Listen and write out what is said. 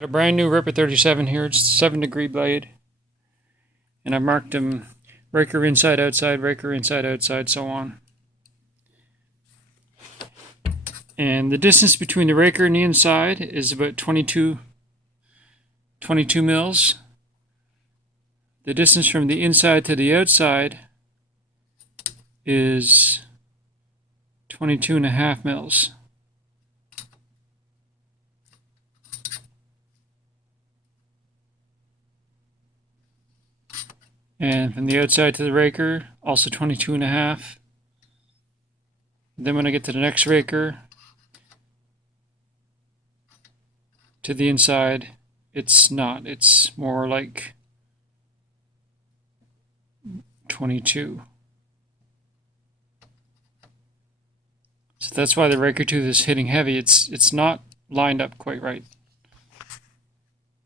A brand new Ripper37 here. It's a 7-degree blade, and I marked them raker inside, outside, so on. And the distance between the raker and the inside is about 22 mils. The distance from the inside to the outside is 22.5 mils. And from the outside to the raker, also 22.5. Then when I get to the next raker, to the inside, it's not. It's more like 22. So that's why the raker tooth is hitting heavy. It's not lined up quite right.